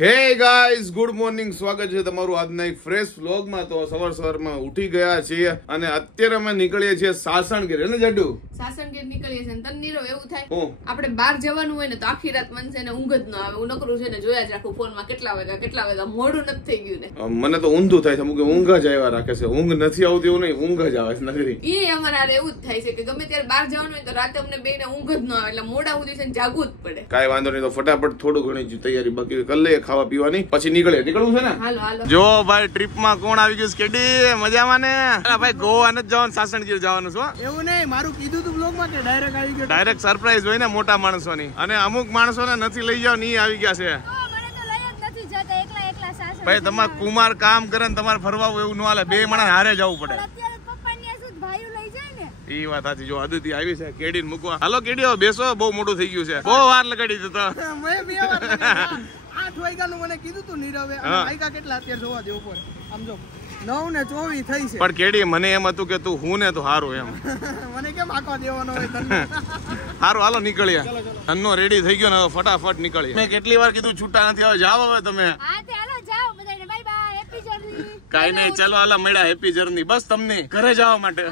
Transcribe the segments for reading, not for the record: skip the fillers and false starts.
Hey guys, good morning. સ્વાગત છે તમારું આજના એક ફ્રેશ વ્લોગમાં. તો સવારમાં ઉઠી ગયા છીએ અને અત્યારે અમે નીકળીએ છીએ સાસણગીર. એને જાડુ સાસણગીર નીકળીએ છીએ. તન નીરવ એવું થાય આપણે બહાર જવાનું હોય ને તો આખી રાત મન છે ને ઊંઘ જ ન આવે. હું નકરું છે ને જોયા જ રાખું ફોનમાં કેટલા વાગ્યા મોડું નથી થઈ ગયું ને. મને તો ઊંધું થાય છે, ઊંઘ જ આવ્યા રાખે છે. ઊંઘ નથી આવતી એવું નહીં, ઊંઘ જ આવે છે નગરી. એ અમારે હારે એવું જ થાય છે કે ગમે ત્યારે બહાર જવાનું હોય તો રાતે અમને બેને ઊંઘ જ ન આવે, એટલે મોડા સુધી છે ને જાગવું જ પડે. કાંઈ વાંધો નહીં, તો ફટાફટ થોડું ઘણી તૈયારી બાકી કરી લઈએ ખાવા પીવાની, પછી નીકળવું છે ને. હાલો હાલો. જો ભાઈ ટ્રીપમાં કોણ આવી ગયું? કેડી મજામાં ને? ભાઈ ગોવા નથી જવાનું, સાસણગીર જવાનું છે. એવું નહીં, મારું કીધું તું બ્લોગમાં કે ડાયરેક્ટ આવી ગયો. ડાયરેક્ટ સરપ્રાઈઝ હોય ને મોટા માણસોની, અને અમુક માણસોને નથી લઈ જાવ ની આવી ગયા છે. ભાઈ તમારે કુમાર કામ કરે ને તમારે ફરવા એવું ન હાલે, બે માણસ હારે જવું પડે. એ વાત સાચી. જો અદિતિ આવી છે કેડી મૂકવા. હાલો કેડીઓ બેસો, બહુ મોટું થઈ ગયું છે, બહુ વાર લગાડી દીધો. 8 વાગ્યાનું મને કીધું તું નીરવે. વાગ્યા કેટલા અત્યારે જોવા દેવું પડે. આમ જો 9:24 થઈ છે. પણ કેડી મને એમ હતું કે તું હું ને તો હારું એમ. મને કેમ આખો દેવાનો હોય તને? હારું હાલો નીકળીએ. અન્નો રેડી થઈ ગયો ને ફટાફટ નીકળીએ. મેં કેટલી વાર કીધું છૂટા નથી આવે, જાવ હવે તમે. કાઈ નહીં, ચાલો હાલો મળ્યા. Happy journey. બસ તમને ઘરે જવા માટે.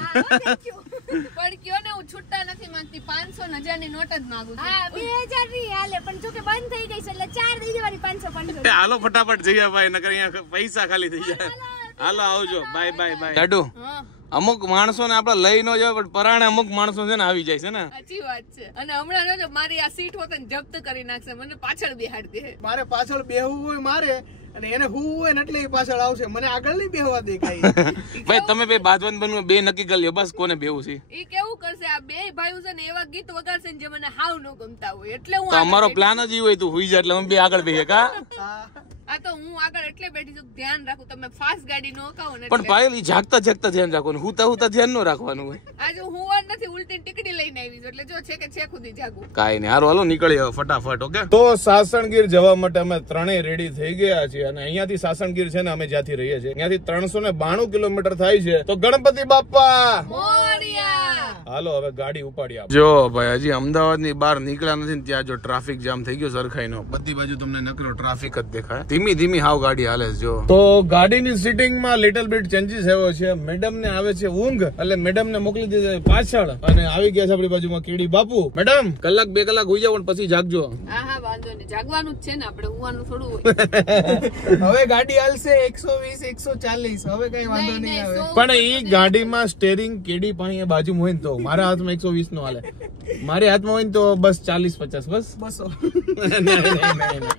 પણ કયો ને હું છૂટા નથી માંગતી, 500 ની નોટ જ માંગુ છું. હા 2000 ની હાલે, પણ જો કે બંધ થઈ ગઈ છે એટલે 4 દઈ દેવાની 500. હાલો ફટાફટ જઈએ ભાઈ, નકર અહીંયા પૈસા ખાલી થઈ જાય. હાલો આવજો, બાય બાય બાય. જાડુ અમુક માણસો ને આપડે લઈ ન જાવ, પણ પરાણે અમુક માણસો છે ને આવી જાય છે ને. સાચી વાત છે. અને હમણાં જો મારી આ સીટ હોત ને જપ્ત કરી નાખશે, મને પાછળ બેહાડી દે. મારે પાછળ બેહવું હોય મારે, અને એને હું હોય ને એટલે પાછળ આવશે. મને આગળ નહીં બેહવા દે કાઈ. ભાઈ તમે બે બાજવાન બનવું, બે નક્કી કરી લ્યો બસ કોને બેવું છે. ઈ કેવું કરશે? આ બે ભાઈઓ છે ને એવા ગીત વગાડશે ને જે મને હાવ ન ગમતા હોય, એટલે હું અમારો પ્લાન જ હોય તું હુઈ જા એટલે અમે બે આગળ બેહે. કા આ તો હું આગળ એટલે બેઠી છું, ધ્યાન રાખું. તમે ફાસ્ટ ગાડી નો કાવો ને. પણ ભાઈ જાગતા જાગતા ધ્યાન રાખવાનું, હુતા ધ્યાન ન રાખવાનું હોય. આજે હું વાર નથી, ઉલટી ટીકડી લઈને આવી છું, એટલે જો છે કે છે ખુદી જાગું. કાઈ નહીં, હાલો નીકળીએ ફટાફટ. ઓકે, તો સાસણગીર જવા માટે અમે ત્રણેય રેડી થઈ ગયા છીએ. અને અહીંયાથી સાસણગીર છે ને અમે જ્યાંથી રહીએ છીએ ત્યાંથી 392 કિલોમીટર થાય છે. તો ગણપતિ બાપ્પા મોરિયા. હાલો હવે ગાડી ઉપાડી આપ. જો ભાઈ હજી અમદાવાદ ની બહાર નીકળ્યા નથી, ત્યાં જો ટ્રાફિક જામ થઈ ગયો સરખાઈ નો. બધી બાજુ તમને નકરો ટ્રાફિક જ દેખાય. ધીમી ધીમી હાવ ગાડી હાલે છે. જો તો ગાડીની સીટિંગ માં લિટલ બીટ ચેન્જીસ આવ્યો છે. મેડમ ને આવે છે ઊંઘ, એટલે મેડમ ને મોકલી દીધા પાછળ, અને આવી ગયા છે આપણી બાજુમાં કેડી બાપુ. મેડમ કલાક 2 કલાક હોઈ જાવ પણ પછી જાગજો. હા હા વાંધો નહીં, જાગવાનું જ છે ને, આપણે હોવાનું થોડું હોય. હવે ગાડી હાલશે 120 140, હવે કઈ વાંધો નહીં આવે. પણ ઈ ગાડીમાં સ્ટેરિંગ કેડી પાસે બાજુમાં હોય ને તો મારા હાથમાં 120 નો હાલે, મારે હાથમાં હોય ને તો બસ 40 50 બસ 200.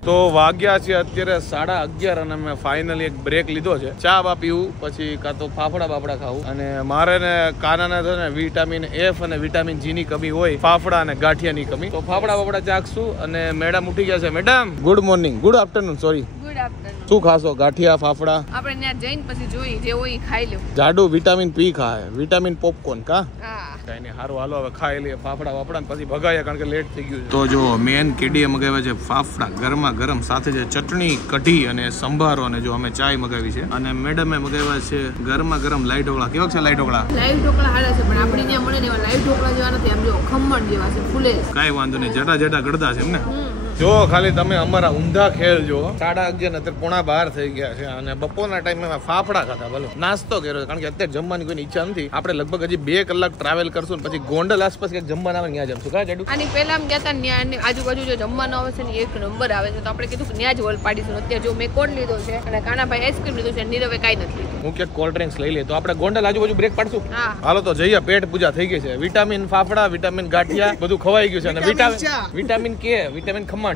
તો વાગ્યા છે અત્યારે 11:30 અને મેં ફાઇનલી એક બ્રેક લીધો છે. ચા બા પીવું, પછી કાં તો ફાફડા બાફડા ખાવું. અને મારે ને કાનાને છે ને વિટામિન F અને વિટામિન G ની કમી હોય, ફાફડા અને ગાંઠિયાની કમી. તો ફાફડા બાફડા ચાખશું. અને મેડમ ઉઠી ગયા છે. Madam good morning, good afternoon, sorry good afternoon. શું ખાશો? ગાંઠિયા ફાફડા? આપણે ત્યાં જઈને પછી જોઈ જે હોય ખાઈ લો. જાડુ વિટામિન P ખાય, વિટામિન પોપકોર્ન કા. હા કઈ નહીં, હારું હાલો હવે ખાઈ લઈએ ફાફડા વાફડા, પછી ભગાયા કારણ કે લેટ થઈ ગયું. તો જો મેન કેડીએ મગાવ્યા છે ફાફડા ગરમા ગરમ, સાથે છે ચટણી કઢી અને સંભારો. અને જો અમે ચાય મગાવી છે. અને મેડમે મગાવ્યા છે ગરમા ગરમ લાઈ ઢોકળા. કેવા છે લાઈ ઢોકળા? લાઈવ ઢોકળા હાડા છે, પણ આપણી ત્યાં મળે ને એવા લાઈવ ઢોકળા જેવા નથી. આમ જો ખમણ જેવા છે, ફૂલે. કઈ વાંધો નહીં, જટા જટા ગળદા છે એમને. જો ખાલી તમે અમારા ઊંધા ખેલ જો. 11:30 અત્યારે 11:15 થઈ ગયા છે. અને બપોરના ટાઈમે ફાફડા ખાધા. ભલો નાસ્તો કર્યો, કારણ કે અત્યારે જમવાની કોઈ ઈચ્છા નથી. આપણે લગભગ હજી 2 કલાક ટ્રાવેલ કરશું, પછી ગોંડલ આસપાસ ક્યાંક જમવાના આવે ત્યાં જમશું. કા જાડુ? આની પહેલા આમ ગયા હતા આજુબાજુ જો જમવાનો આવે છે ને 1 નંબર આવે છે, તો આપણે કીધું કે ત્યાં જ હોલ પાડીશું. અત્યારે જો મેં કોડ લીધો છે અને કાનાભાઈ આઈસ્ક્રીમ લીધું છે, નીરવે કાંઈ નથી લીધું. હું ક્યાંક કોલ્ડ ડ્રિંક્સ લઈ લે, તો આપણે ગોંડલ આજુબાજુ બ્રેક પાડશું. હા હાલો તો જઈએ, પેટ પૂજા થઈ ગઈ છે. વિટામિન ફાફડા, વિટામિન ગાંઠિયા બધું ખવાઈ ગયું છે. અને વિટામિન કે વિટામિન ખમણ.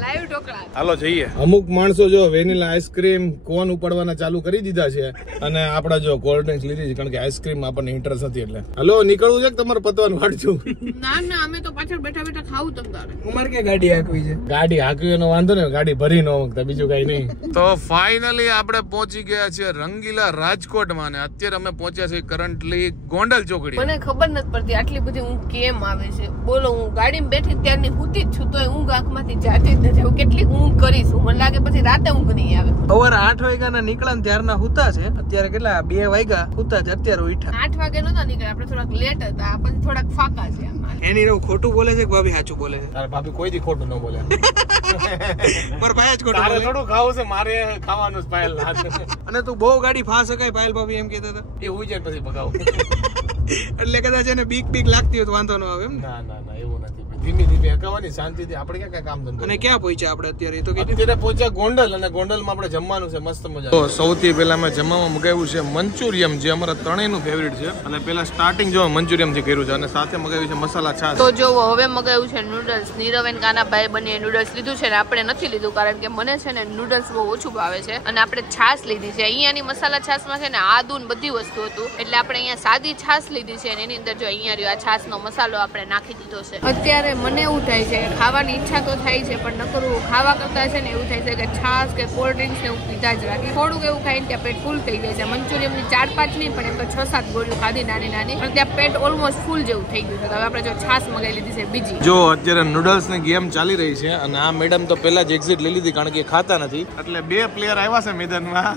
લાઈવ ઢોકળા. હાલો જઈએ. અમુક માણસો જો વેનીલા આઈસ્ક્રીમ કોન ઉપાડવાના ચાલુ કરી દીધા છે, અને આપડા જો કોલ્ડ ડ્રિંક્સ લીધી છે, કારણ કે આઈસ્ક્રીમ આપણને ઇન્ટરેસ્ટ નથી. એટલે હાલો નીકળવું છે કે તમારે પતવાનું વાંચું? ના ના, અમે તો પાછળ બેઠા બેઠા ખાવું તમ તારે. ઉમર કે ગાડી હાંકવી છે? ગાડી હાંકવી એનો વાંધો ને, ગાડી ભરી ન માંગતા, બીજું કઈ નહીં. તો ફાઇનલી આપણે પહોંચી ગયા છીએ રંગીલા રાજકોટમાં. ને અત્યારે અમે પહોંચ્યા છીએ કરન્ટલી ગોંડલ ચોકડી. મને ખબર નથી પડતી આટલી બધી ઊંઘ કેમ આવે છે. બોલો, હું ગાડીમાં બેઠી ત્યારની હુતી જ છું, તોય ઊંઘ આંખમાંથી જાતી જ નથી. કેટલી ઊંઘ કરીશું, મને લાગે પછી રાતે ઊંઘ નહીં આવે. સવારે 8 વાગ્યાના નીકળ્યા ત્યારના હુતા છે. અત્યારે કેટલા 2 વાગ્યા હુતા છે, અત્યારે ઉઠ્યા. 8 વાગે નતા નીકળ્યા, આપણે થોડાક લેટ હતા, પછી થોડાક ફાકા છે. એની રો ખોટું બોલે છે કે ભાભી સાચું બોલે છે? તારે ભાભી કોઈ દી ખોટું ન બોલે. પર ભાઈ જ ખોટું તારે બોલે. થોડું ખાવું છે, મારે ખાવાનું છે પાયલ હાથ. અને તું બહુ ગાડી ફાસ શકાય પાયલ ભાભી એમ કહેતા હતા. એ હોય જાય પછી ભગાવું. એટલે કદાચ એને બીક લાગતી હોય તો વાંધો ન આવે એમ. ના ના ના એવું નથી. ધીમે ધીમે હકાવાની શાંતિથી. આપણે ક્યાં કામ ધંધો. અને ક્યાં પહોંચ્યા આપણે અત્યારે? તો અત્યારે પહોંચ્યા ગોંડલ, અને ગોંડલમાં આપણે જમવાનું છે મસ્ત મજા. તો સૌથી પહેલા મેં જમવામાં મગાવ્યું છે મંચુરિયમ, જે અમારા ત્રણેયનું ફેવરિટ છે. અને પહેલા સ્ટાર્ટિંગ જો મંચુરિયમ થી કર્યું છે, અને સાથે મગાવ્યું છે મસાલા છાશ. તો જો હવે મગાવ્યું છે નૂડલ્સ. નીરવ અને કાનાભાઈ બંને નૂડલ્સ લીધું છે ને આપણે નથી લીધું, કારણ કે મને છે ને નૂડલ્સ બહુ ઓછું ભાવે છે. અને આપણે છાશ લીધી છે. અહીંયાની મસાલા છાશમાં છે ને આદુ ને બધી વસ્તુ હતું, એટલે આપણે અહીંયા સાદી છાશ લીધી છે. અને એની અંદર જો અહીંયા રહ્યો આ છાશનો મસાલો આપણે નાખી દીધો છે. અત્યારે મને એવું થાય છે કે ખાવાની ઈચ્છા તો થાય છે, પણ નકરું ખાવા કરતા છે ને એવું થાય છે કે છાશ કે કોલ્ડ ડ્રિંક્સ ને એવું પીધા જ રાખી. થોડુંક એવું ખાઈને ત્યાં પેટ ફૂલ થઈ જાય છે. મંચુરિયમની 4-5 નહીં, પણ એમ તો 6-7 ગોળીઓ ખાધી નાની નાની, પણ ત્યાં પેટ ઓલમોસ્ટ ફૂલ જેવું થઈ ગયું છે. હવે આપણે જો છાશ મગાવી લીધી છે બીજી. જો અત્યારે નૂડલ્સ ની ગેમ ચાલી રહી છે, અને આ મેડમ તો પહેલા જ એક્ઝિટ લઈ લીધી, કારણ કે ખાતા નથી. એટલે 2 પ્લેયર આવ્યા છે મેદાનમાં,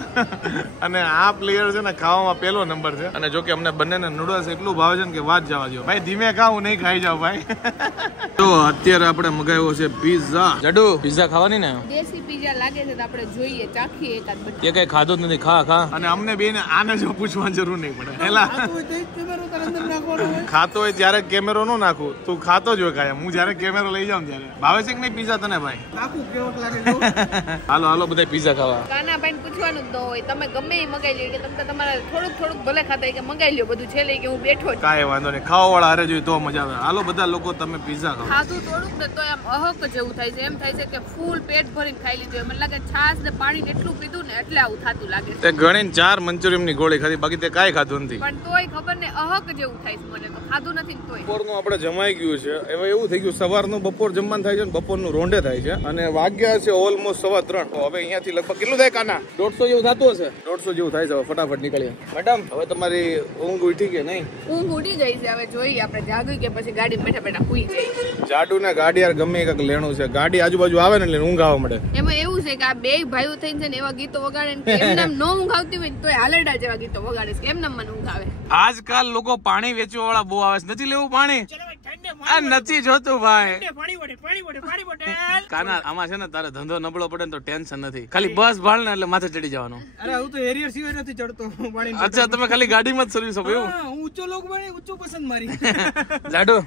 અને આ પ્લેયર છે ને ખાવામાં પહેલો નંબર છે. અને જો કે અમને બંનેને નૂડલ્સ એટલું ભાવે છે ને કે વાત જવા દો. ભાઈ ધીમે ખાવું, નહીં ખાઈ જાવ ભાઈ. તો અત્યારે આપણે મગાવ્યો છે પીઝા. જાડુ પીઝા ખાવાની ને? દેશી પીઝા લાગે છે તો આપણે જોઈએ, ચાખીએ એકાદ બધી. એ કઈ ખાધું જ નથી. ખા. અને અમને બેને આને જો પૂછવાની જરૂર નહીં પડે. પેલા ખાતો હોય ત્યારે કેમેરો નો નાખું. તું ખાતો જ હોય કાયમ. હું જયારે કેમેરો લઈ જાઉં ત્યારે. ભાવે છે કે નહીં પીઝા તને ભાઈ? હાલો બધા પીઝા ખાવા. કાનાભાઈ ને પૂછવાનું જ ન હોય, તમે ગમે એ મગાઈ લ્યો, કે તમે તમારે થોડુંક ભલે ખાતા કે મગાઈ લ્યો બધું છે, કે હું બેઠો જ. કાંઈ વાંધો નહીં, ખાવા વાળા હારે જોઈએ તો મજા આવે. હાલો બધા લોકો તમે પીઝા ખાઓ. ખાધું થોડુંક ને તો એમ અહક જેવું થાય છે. એમ થાય છે કે ફૂલ પેટ ભરીને ખાઈ લીધું. મને લાગે છાશ ને પાણી એટલું પીધું ને એટલે આવું થતું લાગે છે. તે ગણીને 4 મંચુરિયમ ની ગોળી ખાધી, બાકી તે કાંઈ ખાધું નથી. પણ તોય ખબર ને અહક જેવું થાય છે. મને તો ખાધું નથી ને તોય. બપોરનું આપણે જમાઈ ગયું છે. હવે એવું થઈ ગયું, સવારનું બપોર જમવાનું થાય છે ને બપોરનું રોંઢે થાય છે, અને વાગ્યા છે ઓલમોસ્ટ 3:15. તો હવે અહીંયાથી લગભગ કેટલું થાય કાના? 150 જેવું થતું હશે. 150 જેવું થાય છે. હવે ફટાફટ નીકળીએ. મેડમ હવે તમારી ઊંઘ ઉઠી કે નહીં? ઊંઘ ઉડી ગઈ છે. હવે જોઈએ આપણે જાગી કે પછી ગાડી બેઠા સુઈ જઈએ. જાડુ ને ગાડી યાર ગમે કંઈક લેણું છે. ગાડી આજુબાજુ આવે ને એટલે ઊંઘ આવવા મળે. એમાં એવું છે કે આ બે ભાઈઓ થઈને છે ને એવા ગીતો વગાડે ને એમ નામ નો ઊંઘ આવતી હોય તોય હાલરડા જેવા ગીતો વગાડે છે. કેમ નામ મને ઊંઘ આવે? આજકાલ લોકો પાણી વેચવા વાળા બહુ આવે છે. નથી લેવું પાણી? આ નથી જોતું ભાઈ. કાના આમાં છે ને તારે ધંધો નબળો પડે ને તો ટેન્શન નથી. ખાલી બસ ભાળ ને એટલે માથે ચડી જવાનું. અરે હું તો એરિયર સિવાય નથી ચડતો પાણી. અચ્છા તમે ખાલી ગાડીમાં જ સર્વિસ આપો એવું? હું ઊંચો લોક બને ઊંચો પસંદ મારી. લાડુ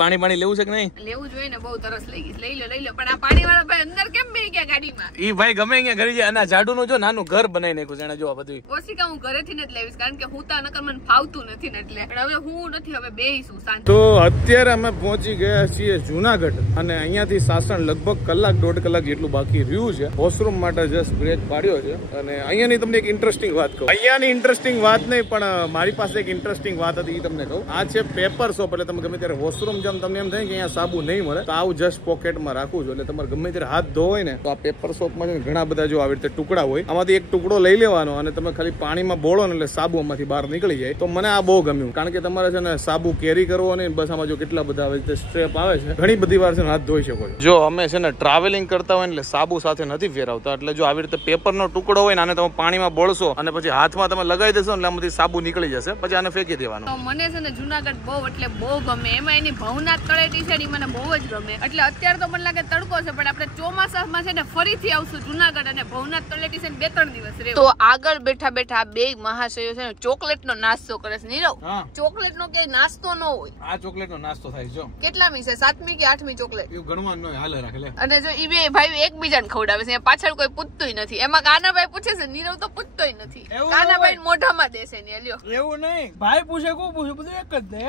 પાણી લેવું છે કે નહીં? લેવું જોઈએ ને. બહુ તરસ લઈ ગઈ. લઈ લો પણ આ પાણી વાળા ભાઈ અંદર કેમ બેહી ગયા ગાડીમાં? ઈ ભાઈ ગમે અહીંયા ઘરે જાય. અને જાડુ નું જો નાનું ઘર બનાવી નાખ્યું છે એને. જો આ બધું ઓશિકા હું ઘરેથી જ લેવીશ, કારણ કે હું તા નકર મને ફાવતું નથી ને એટલે. પણ હવે હું નથી, હવે બેહીશું શાંતિ. તો અત્યારે અમે પહોંચી ગયા છીએ જુનાગઢ, અને અહીંયાથી સાસણ લગભગ કલાક 1.5 કલાક જેટલું બાકી રહ્યું છે. વોશરૂમ માટે જસ્ટ બ્રેક પાડ્યો છે. અને અહીંયાની તમને એક ઇન્ટરેસ્ટિંગ વાત કહું. અહીંયાની ઇન્ટરેસ્ટિંગ વાત નહીં, પણ મારી પાસે એક ઇન્ટરેસ્ટિંગ વાત હતી, એ તમને કહું. આ છે પેપર સોપ. એટલે તમે ગમે ત્યારે વોશરૂમ જાવ તમને એમ થાય કે અહીંયા સાબુ નહીં મળે, તો આવું જસ્ટ પોકેટમાં રાખવું છું. એટલે તમારે ગમે ત્યારે હાથ ધોવાય ને તો આ પેપર સોપમાં ઘણા બધા જો આવી રીતે ટુકડા હોય, આમાંથી એક ટુકડો લઈ લેવાનો, અને તમે ખાલી પાણીમાં બોળો ને એટલે સાબુ આમાંથી બહાર નીકળી જાય. તો મને આ બહુ ગમ્યું, કારણ કે તમારે છે ને સાબુ કેરી કરવો નહીં. બસ આમાં જો કેટલા બધા આવી રીતે સ્ટ્રેપ આવે છે, ઘણી બધી વાર છે ને હાથ ધોઈ શકો છો. જો અમે છે ને ટ્રાવેલિંગ કરતા હોય એટલે સાબુ સાથે નથી ફેરવતા. એટલે જો આવી રીતે પેપરનો ટુકડો હોય ને આને તમે પાણીમાં બોળશો અને પછી હાથમાં તમે લગાવી દેશો એટલે આમાંથી સાબુ નીકળી જશે. પછી આને ફેંકી દેવાનું. તો મને છે ને જુનાગઢ બહુ એટલે બહુ ગમે. એમાં એની ભવનાથ તળેટી છે ને મને બહુ જ ગમે. એટલે અત્યારે તો મને લાગે તડકો છે, પણ આપણે ચોમાસામાં છે ને ફરીથી આવશું જુનાગઢ, અને ભવનાથ તળેટી છે ને 2-3 દિવસ રહેવું. તો આગળ બેઠા બે મહાશયો છે ને ચોકલેટ નો નાસ્તો કરે છે. નીરવ, ચોકલેટ નો કે નાસ્તો નો હોય? આ ચોકલેટ નો નાસ્તો થાય. જો કેટલામી છે? 7મી કે 8મી ચોકલેટ? એવું ગણવાનું હોય, હાલે રાખે લે. અને જો ઈ બે ભાઈ એકબીજાને ખવડાવે છે. પાછળ કોઈ પૂછતું નથી. એમાં કાનાભાઈ પૂછે છે, નીરવ તો પૂછતોય નથી. કાનાભાઈ મોઢામાં દેશે ને લ્યો. એવું નહીં, ભાઈ પૂછે કો પૂછે બધું એક જ દે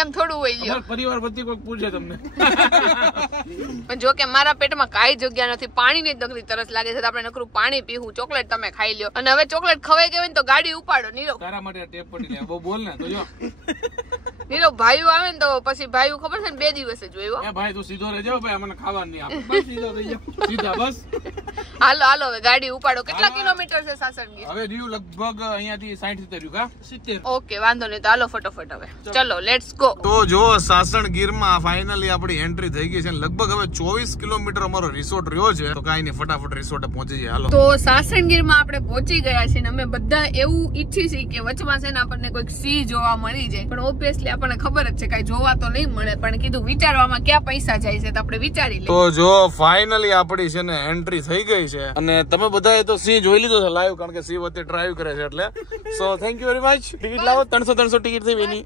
એમ થોડું હોય લ્યો. પરિવાર બધી કોઈ પૂછે તમને. પણ જો કે મારા પેટમાં કાઈ જગ્યા નથી. પાણીની નકરી તરસ લાગે છે, આપણે નકરું પાણી પીવું. ચોકલેટ તમે ખાઈ લ્યો. અને હવે ચોકલેટ ખવાઈ ગઈ તો ગાડી ઉપાડો. નીરવ તારા માટે ટેપ પડી લે. બહુ બોલ ને તો જો. નીરવ ભાઈઓ આવે ને તો પછી ભાઈઓ ખબર છે ને 2 દિવસે જોયો. એ ભાઈ તું સીધો રહેજો ભાઈ, અમને ખાવાનું નહીં આપે. બસ સીધો થઈ જાવ. સીધા બસ. હાલો હવે ગાડી ઉપાડો. કેટલા કિલોમીટર છે સાસણગીર? હવે રહ્યું લગભગ અહીંયાથી 60-70 કા 70. ઓકે વાંધો નહીં. તો હાલો ફટાફટ હવે ચલો લેટ્સ ગો. તો જો સાસણગીરમાં ફાઇનલી આપણી એન્ટ્રી થઈ ગઈ છે. લગભગ હવે 24 કિલોમીટર અમારો રિસોર્ટ રહ્યો છે. તો કાઈ નહીં, ફટાફટ રિસોર્ટે પહોંચી જાય. હાલો. તો સાસણગીરમાં આપણે પહોંચી ગયા છીએ. અમે બધા એવું ઈચ્છી છીએ કે વચમાં છે ને આપણને કોઈક સિંહ જોવા મળી જાય, પણ ઓબ્વિયસલી આપણને ખબર જ છે કઈ જોવા તો નહીં મળે, પણ કીધું વિચારવામાં ક્યાં પૈસા જાય છે તો આપણે વિચારી લઈએ. તો જો ફાઇનલી આપણી છે ને એન્ટ્રી થઈ ગઈ છે, અને તમે બધાએ તો સિંહ જોઈ લીધો છે લાઈવ, કારણ કે સિંહ વચ્ચે ડ્રાઈવ કરે છે એટલે. So thank you very much. Ticket લાવો, 300 ટિકિટ થઈ એની.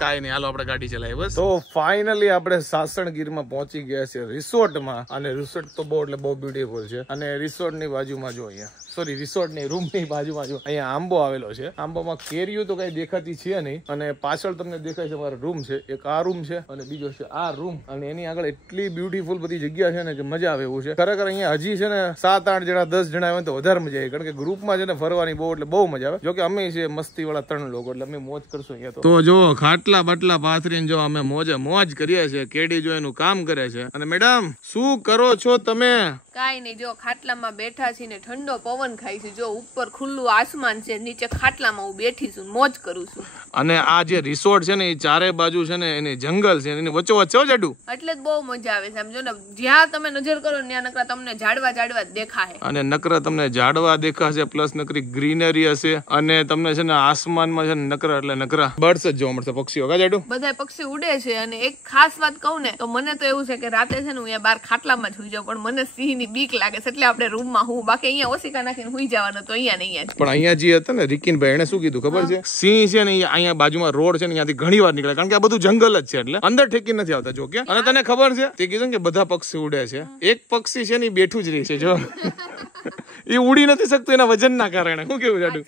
કાઈ નહીં, હાલો આપણે ગાડી ચલાવી બસ. તો ફાઇનલી આપણે સાસણગીરમાં પહોંચી ગયા છે રિસોર્ટમાં, અને રિસોર્ટ તો બહુ એટલે બહુ બ્યુટીફુલ છે. અને રિસોર્ટ ની બાજુમાં જો અહીંયા, સોરી રિસોર્ટ ની રૂમ ની બાજુમાં જો અહીંયા આંબો આવેલો છે. આંબોમાં કેરીઓ તો કઈ દેખાતી છે નહીં, અને પાછળ તમને દેખાય છે મારો રૂમ છે. એક આ રૂમ છે અને બીજો છે આ રૂમ, અને એની આગળ એટલી બ્યુટીફુલ બધી જગ્યા છે ને કે મજા આવે એવું છે. ખરેખર અહીંયા હજી છે ને 7-8 જણા 10 જણા આવે તો વધારે મજા આવે, કારણ કે ગ્રુપમાં છે ને ફરવાની બહુ એટલે બહુ મજા આવે. જો કે અમે છે મસ્તી વાળા 3 લોકો, એટલે અમે મોજ કરશું અહીંયા. તો જો ખાટલા બાટલા પાથરીને જો અમે મોજ કરીએ છીએ. કેડી જો એનું કામ કરે છે. અને મેડમ શું કરો છો તમે? કાઈ નહીં, જો ખાટલામાં બેઠા છીએ ને ઠંડો પવન ખાઈ છે. જો ઉપર ખુલ્લું આસમાન છે, નીચે ખાટલામાં હું બેઠી છું, મોજ કરું છું. અને આ જે રિસોર્ટ છે ને એ ચારે બાજુ છે ને એની જંગલ છે, એની વચ્ચોવચ્ચ છે જાડુ, એટલે જ બહુ મજા આવે છે. સમજો ને, જ્યાં તમે નજર કરો ત્યાં નકરા તમને ઝાડવા જ દેખાય, અને નકરા તમને ઝાડવા દેખાશે, પ્લસ નકરી ગ્રીનરી હશે, અને તમને છે ને આસમાનમાં છે ને નકરા એટલે નકરા બર્ડ્સ જ જોવા મળશે, પક્ષીઓ. કા જાડુ બધા પક્ષી ઉડે છે. અને એક ખાસ વાત કહું ને તો મને તો એવું છે કે રાતે છે ને હું અહીંયા બહાર ખાટલામાં જ હુઈ જાઉં, પણ મને સિંહની બીક લાગે છે, એટલે આપણે રૂમમાં હું, બાકી અહીંયા ઓશિકા નાખીને હુઈ જવાનું તો અહીંયા નહીં. પણ અહીંયા જે હતા ને રિકિનભાઈ, એને શું કીધું ખબર છે? સિંહ છે ને અહીંયા બાજુમાં રોડ છે ને ત્યાંથી ઘણી વાર નીકળે, કારણ કે આ બધું જંગલ જ છે, એટલે અંદર ઠેકી નથી આવતા. જો કે અને તને ખબર છે તે કીધું કે બધા પક્ષી ઉડે છે, એક પક્ષી છે ને બેઠું જ રહે છે. જો એ ઉડી નથી શકતું એના વજનના કારણે. શું કેવું જાડુ?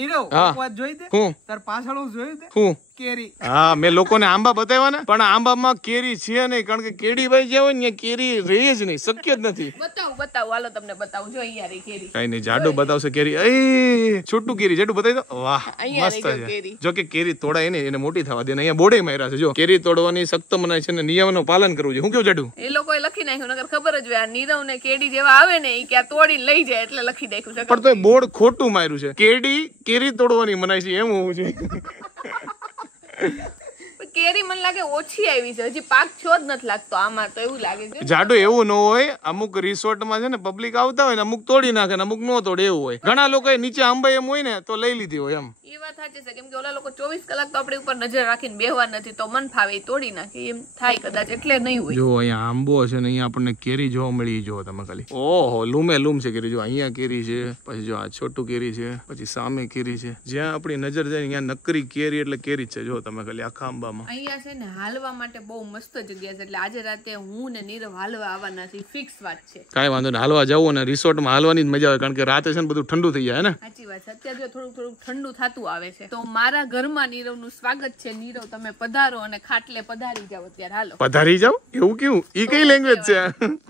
નીરવ એક વાત જોઈ દે, હું તાર પાછળ હું જોઈ દે, હું કેરી. હા, મેં લોકોને આંબા બતાવ્યા ને, પણ આંબામાં કેરી છે નહીં, કારણ કે કેડીભાઈ જે હોય ને કેરી રહે જ નહીં, શક્ય જ નથી. બતાવું હાલો તમને બતાવું. જો અહીંયા રહી કેરી. કઈ નહીં, જાડુ બતાવશે કેરી. એ છોટું કેરી જાડુ બતાવી દો. વાહ, મસ્ત છે. જો કે કેરી તોડાય નહીં, એને મોટી થવા દે. અહીંયા બોર્ડે માર્યા છે. જો કેરી તોડવાની સખ્ત મનાય છે ને નિયમનું પાલન કરવું છે. હું કેવું જાડુ? એ લોકોએ લખી નાખ્યું, નકર ખબર જ હોય આ નીરવ ને કેડી જેવા આવે ને એ ક્યાં તોડીને લઈ જાય, એટલે લખી નાખ્યું છે. પણ તો બોર્ડ ખોટું માર્યું છે. કેરી તોડવાની મનાય છે એમ હોવું છે. કેરી મને લાગે ઓછી આવી છે, હજી પાક છો જ નથી લાગતો આમાં, તો એવું લાગે છે. જાડુ એવું ન હોય, અમુક રિસોર્ટમાં છે ને પબ્લિક આવતા હોય ને અમુક તોડી નાખે ને અમુક નો તોડે એવું હોય. ઘણા લોકો નીચે આંબા એમ હોય ને તો લઈ લીધી હોય એમ. એ વાત સાચી છે, કેમ કે ઓલા લોકો 24 કલાક તો આપણી ઉપર નજર રાખીને બેહવા નથી, તો મન ફાવે તોડી નાખે એમ થાય કદાચ, એટલે નહીં હોય. જો અહીંયા આંબો છે ને, અહીંયા આપણને કેરી જોવા મળી. જો તમે ખાલી, ઓહો લૂમે લૂમ છે કેરી. જો અહીંયા કેરી છે, પછી જો આ છોટું કેરી છે, પછી સામે કેરી છે. જ્યાં આપણી નજર જાય અહીંયા નકરી કેરી એટલે કેરી જ છે. જો તમે ખાલી આખા આંબામાં. અહીંયા છે ને હાલવા માટે બહુ મસ્ત જગ્યા છે, એટલે આજે રાતે હું ને નીરવ હાલવા આવવાના છે, ફિક્સ વાત છે. કાંઈ વાંધો નહીં, હાલવા જવું ને રિસોર્ટમાં હાલવાની જ મજા આવે, કારણ કે રાતે છે ને બધું ઠંડુ થઈ જાય ને. સાચી વાત છે, અત્યારે જો થોડુંક ઠંડુ થતું આવે છે. તો મારા ઘરમાં નીરવનું સ્વાગત છે. નીરવ તમે પધારો અને ખાટલે પધારી જાવ. અત્યારે હાલો પધારી જાવ, એવું કેવું? ઈ કઈ લેંગ્વેજ છે?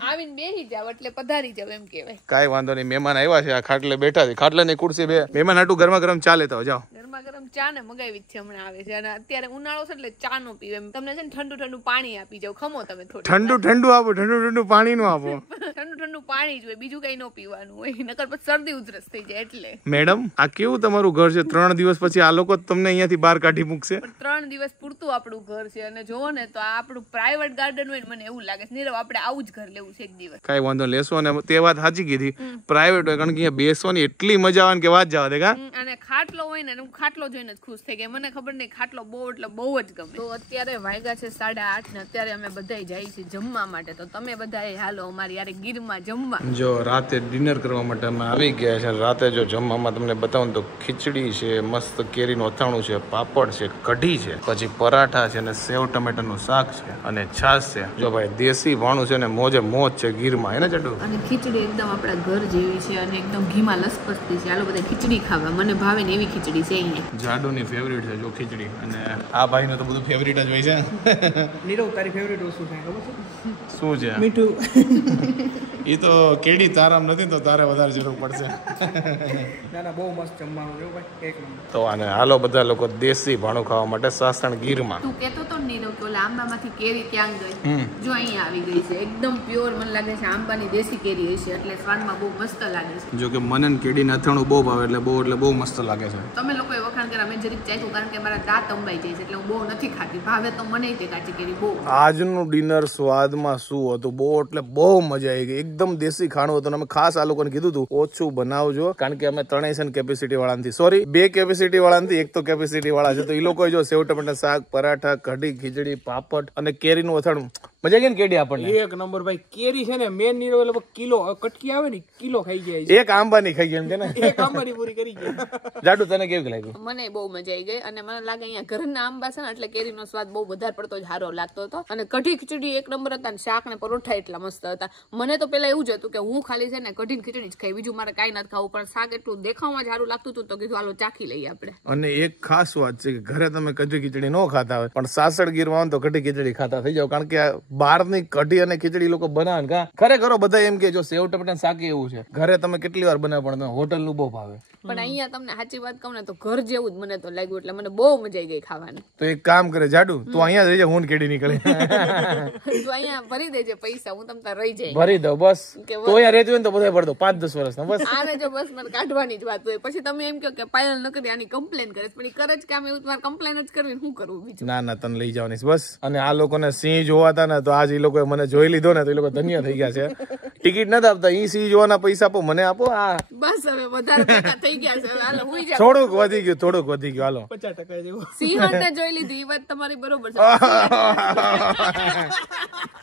આવીને બેહી જાવ એટલે પધારી જાવ એમ કહેવાય. કાંઈ વાંધો નહીં, મહેમાન આવ્યા છે, આ ખાટલે બેઠા છે, ખાટલે ની ખુરશી બે. મહેમાન હાટું ગરમા ગરમ ચા લેતા જાઓ. ગરમા ગરમ ચા ને મગાવી છે હમણાં આવે છે, અને અત્યારે ઉનાળો છે એટલે ચા નો પીવે. તમને છે ને ઠંડુ પાણી આપી જાવ, ખમો તમે થોડું. ઠંડુ આપો, ઠંડુ પાણી નો આપો. ઠંડુ પાણી જોઈએ, બીજું કઈ ન પીવાનું હોય, નકર પછી શરદી ઉધરસ થઈ જાય. એટલે મેડમ આ કેવું તમારું ઘર છે? 3 દિવસ પછી આ લોકો તમને અહીંયાથી બહાર કાઢી મૂકશે. 3 દિવસ પૂરતું આપણું ઘર છે, અને જોવો ને તો આ આપણું પ્રાઇવેટ ગાર્ડન હોય ને, મને એવું લાગે છે નીરવ આપણે આવું જ ઘર લેવું છે એક દિવસ. કઈ વાંધો લેશો, અને તે વાત સાચી કીધી, પ્રાઇવેટ હોય, કારણ કે અહીંયા બેસવાની એટલી મજા આવે કે વાત જવા દે. કા અને ખાટલો હોય ને, હું ખાટલો જોઈને જ ખુશ થઈ ગઈ. મને ખબર નહીં, ખાટલો બહુ એટલે બહુ જ ગમે. તો અત્યારે વાગ્યા છે 8:30 ને અત્યારે અમે બધા જાય છે જમવા માટે. તો તમે બધા હાલો અમારી યાર ગીરમાં જમવા. જો રાતે ડિનર કરવા માટે અમે આવી ગયા છે. રાતે જો જમવામાં તમને બતાવું તો ખીચડી છે, મસ્ત કેરીનું અથાણું છે, પાપડ છે, કઢી છે, પછી પરાઠા છે, અને સેવ ટમેટાનું શાક છે, અને છાશ છે. જો ભાઈ દેશી ભાણું છે ને મોજે મોજ છે ગીરમાં, હે ને ચડુ? અને ખીચડી એકદમ આપણા ઘર જેવી છે, અને એકદમ ઘીમાં લસપસતી છે. હાલો બધા ખીચડી ખાવા, મને ભાવે ને એવી ખીચડી છે અહીંયા. જાડુની ફેવરિટ છે જો ખીચડી, અને આ ભાઈનું તો બધું ફેવરિટ જ હોય છે. નીરવ તારી ફેવરિટ વસ્તુ છે ખબર છે? શું છે? મીઠું. એ તો કેડી તારામ નથી તો તારે વધારે જરૂર પડશે. ના બહુ મસ્ત જમવાનું છે ભાઈ, એક નંબર. તો આને હાલો બધા લોકો દેશી ભાણું ખાવા માટે સાસણગીરમાં. તું કહેતો તો નીરવ કે ઓલા આંબામાંથી કેરી ક્યાં ગઈ? જો અહીંયા આવી ગઈ છે, એકદમ પ્યોર. મને લાગે છે આંબાની દેશી કેરી હશે, એટલે સ્વાદમાં બહુ મસ્ત લાગે છે. જો કે મને કેડીને અથાણું બહુ ભાવે, એટલે બહુ મસ્ત લાગે છે. તમે લોકોએ વખાણ કર્યા, મેં જરીક ચાખ્યું, કારણ કે મારા દાંત અંબાઈ જાય છે, એટલે હું બહુ નથી ખાતી. ભાવે તો મને તે કાચી કેરી બહુ. આજનું ડિનર સ્વાદમાં શું હતું? બહુ એટલે બહુ મજા આવી ગઈ. એકદમ દેશી ખાણું હતું. અમે ખાસ આ લોકોને કીધું હતું ઓછું બનાવજો, કારણ કે અમે 3 છે ને કેપેસિટી વાળા નથી, સોરી 2 કેપેસિટી વાળા નથી, એક તો કેપેસિટી વાળા છે. તો એ લોકો જો સેવ ટમેટા શાક, પરાઠા, કઢી, ખીચડી, પાપડ અને કેરીનું અથાણું. મજા ગઈ ને કેડી આપણને? એક નંબર ભાઈ. કેરી છે ને મેન નીરો લગભગ કિલો કટકી આવે ને કિલો ખાઈ જાય છે. એક આંબાની ખાઈ ગયા એમ કે ને? એક આંબાની પૂરી કરી ગયા. જાડુ તને કેવું લાગ્યું? મને બહુ મજા આવી ગઈ અને મને લાગે અહીંયા ઘરના આંબા છે ને એટલે કેરીનો સ્વાદ બહુ વધારે પડતો જ સારો લાગતો હતો. અને કઢી ખીચડી એક નંબર હતા અને શાક ને પરોઠા એટલા મસ્ત હતા. મને તો પેલા એવું જ હતું કે હું ખાલી છે ને કઢી ખીચડી જ ખાઈ, બીજું મારે કાંઈ નથી ખાવું, પણ શાક એટલું દેખાવમાં જ સારું લાગતું હતું તો કીધું હાલો ચાખી લઈએ આપણે. અને એક ખાસ વાત છે કે ઘરે તમે કઢી ખીચડી ન ખાતા હોય પણ સાસણ ગીરમાં તો કઢી ખીચડી ખાતા થઈ જાવ, કારણ કે બહારની કઢી અને ખીચડી લોકો બનાવે ને ખરેખર બધા એમ કે જો સેવ ટમેટા શાક એવું છે, ઘરે તમે કેટલી વાર બનાવો પણ હોટલ નું બહુ ભાવે. પણ અહીંયા તમને સાચી વાત કહું ને તો ઘર જેવું જ મને તો લાગ્યું, એટલે મને બહુ મજા આવી ગઈ ખાવાની. તો એક કામ કરે જાડુ, તું અહીંયા જ રહી જા, હું કેડી નીકળે. તું અહીંયા ભરી દેજે પૈસા, હું તમ તાર રહી જાય. ભરી દો બસ, તો અહીંયા રહેતું હોય ને તો બધા ભર દો 5-10 વર્ષ બસ. આને જો બસ મને કાઢવાની જ વાત હોય, પછી તમે એમ કહો કે પાયલ ન કરી આની કમ્પ્લેન કરે, પણ કરે જ કામ એવું, તમારે કમ્પ્લેન જ કરવી, શું કરવું બીજું? ના ના તને લઈ જવાની બસ. અને આ લોકોને સિંહ જોવા હતા ને તો આજ એ લોકોએ મને જોઈ લીધો ને તો એ લોકો ધન્ય થઈ ગયા છે. ટિકિટ નથી આપતા, ઈ સિંહ જોવાના પૈસા આપો, મને આપો. આ બસ હવે વધારે પૈસા થઈ ગયા છે, હાલો હુઈ જાઓ. થોડુંક વધી ગયું હાલો. 50% જેવું. સિંહણને જોઈ લીધી, એ વાત તમારી બરોબર છે.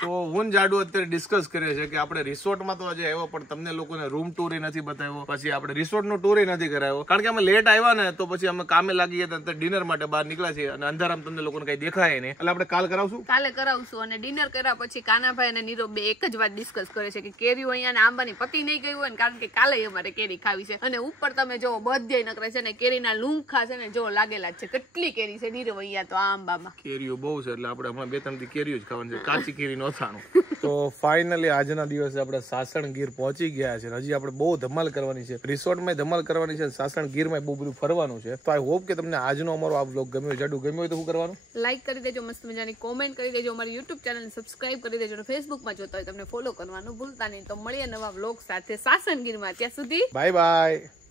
તો હું જાડુ અત્યારે ડિસ્કસ કરીએ છીએ કે આપણે રિસોર્ટમાં તો આજે આવ્યો પણ તમને લોકોને રૂમ ટૂર નથી બતાવ્યો, પછી આપણે રિસોર્ટ નો ટૂર નથી કરાવ્યો, કારણ કે અમે લેટ આવ્યા ને તો પછી અમે કામે લાગી ગયા હતા, ડિનર માટે બહાર નીકળ્યા છીએ અને અંધારામાં તમને લોકોને કઈ દેખાય નહીં, એટલે આપણે કાલ કરાવશું. કાલે કરાવશું. અને ડિનર કર્યા પછી કાનાભાઈ અને નીરવ બે એક જ વાત ડિસ્કસ કરે છે કે કેરીઓ અહીંયા આંબાની પતી નહીં ગઈ હોય ને, કારણ કે કાલે અમારે કેરી ખાવી છે. અને ઉપર તમે જો બધે નકરે છે ને કેરીના લૂંખા છે ને જો લાગેલા છે, કેટલી કેરી છે નીરવ અહીંયા તો આ આંબામાં. કેરીઓ બહુ છે એટલે આપણે હમણાં 2-3 દી કેરીઓ જ ખાવાની છે, કાચી કેરી નો થાનું. તો ફાઇનલી આજના દિવસે આપણે સાસણ ગીર પહોંચી ગયા છે. હજી આપણે બહુ ધમાલ કરવાની છે, રિસોર્ટમાં ધમાલ કરવાની છે, સાસણ ગીરમાં બહુ બધું ફરવાનું છે. તો આઈ હોપ કે તમને આજનો અમારો આ વ્લોગ ગમ્યો. જાડુ ગમ્યો હોય તો શું કરવાનું? લાઈક કરી દેજો, મસ્ત મજાની કોમેન્ટ કરી દેજો, અમારી યુટ્યુબ ચેનલ સબસ્ક્રાઇબ કરી દેજો, અને ફેસબુકમાં જોતા હોય તમને ફોલો કરવાનું ભૂલતા નહીં. તો મળીએ નવા વ્લોગ સાથે સાસણ ગીરમાં, ત્યાં સુધી બાય બાય.